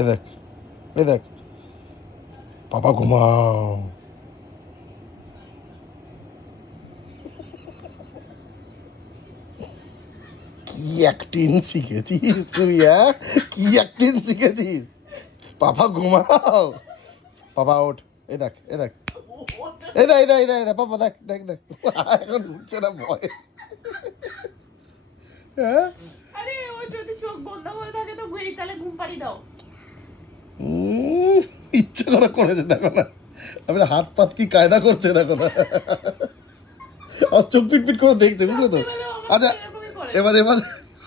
এ দেখ এ দেখ পাপা ঘুমাও। কি অ্যাক্টিং শিখেছিস তুই? কি অ্যাক্টিং শিখেছিস? পাপা ঘুমাও, পাপা ওঠ। এ দেখ এ দেখ এ দেখ এ দেখ এ পাপা দেখ দেখ দেখ এখন উঠছে না ভয়। হ্যাঁ আরে ও যদি চোখ বন্ধ করে থাকে তো ঘুরি তাহলে ঘুম পাড়ি দাও। ইচ্ছে করে করেছে দেখো না, আমি হাত পাত কি কায়দা করছে দেখো না, আর চোখ পিট পিট করে দেখছে বুঝলে তো। আচ্ছা এবার এবার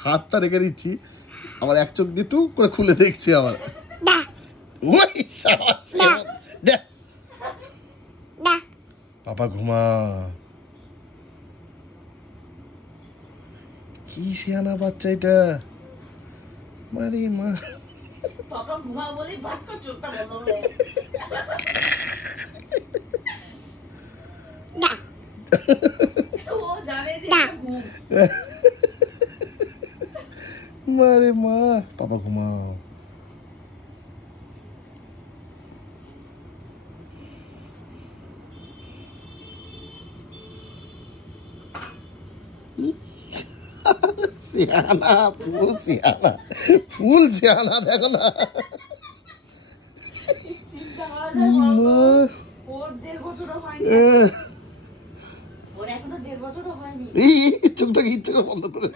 হাতটা রেখে দিচ্ছি, আবার এক চোখ দিয়ে টুক করে খুলে দেখছি আবার। ওই দেখ পাপা ঘুমা। কি শিয়ানা বাচ্চা এটা, মারি মা। পাপা ঘুমা বলে বাট করে চোখটা বন্ধ করে ও জানে যে ঘুম। মারে মা পাপা ঘুমাও। সিয়ানা ফুল সিয়ানা, ফুল সিয়ানা দেখো না। চিন্তা করা যায় ওর 1.5 বছরও হয়নি, ওর এখনো 1.5 বছরও হয়নি। এই চোখটাকে ইচ্ছে করে বন্ধ করে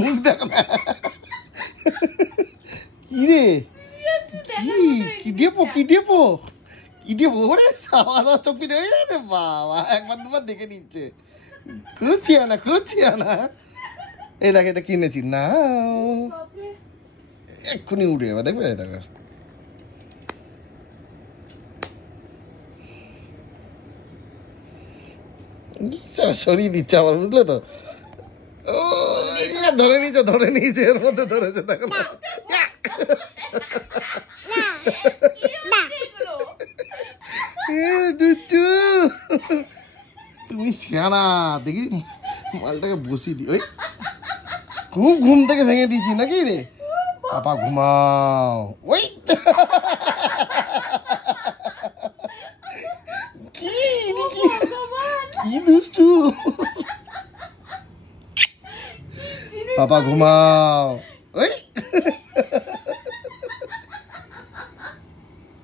মুখ দেখো না। কি রে কি ডেপো কি ডেপো কি ডেপো ওরে সাওয়া চোখ পিটে রে বাবা, একবার দুবার দেখে নিচ্ছে। খুঁজছি না খুঁজছি না। এই দেখ এটা কিনেছি না, এক্ষুনি উঠে যাবে দেখবে। দেখো সরিয়ে দিচ্ছে আবার বুঝলে তো। ও ধরে নিয়েছে এর মধ্যে ধরেছে দেখো না। তুমি সিয়ানা দেখি মালটাকে বসিয়ে দি। ওই খুব ঘুম থেকে ভেঙে দিয়েছি নাকি রে? পাপা ঘুমাও। ওই কি কি দুষ্টু। পাপা ঘুমাও।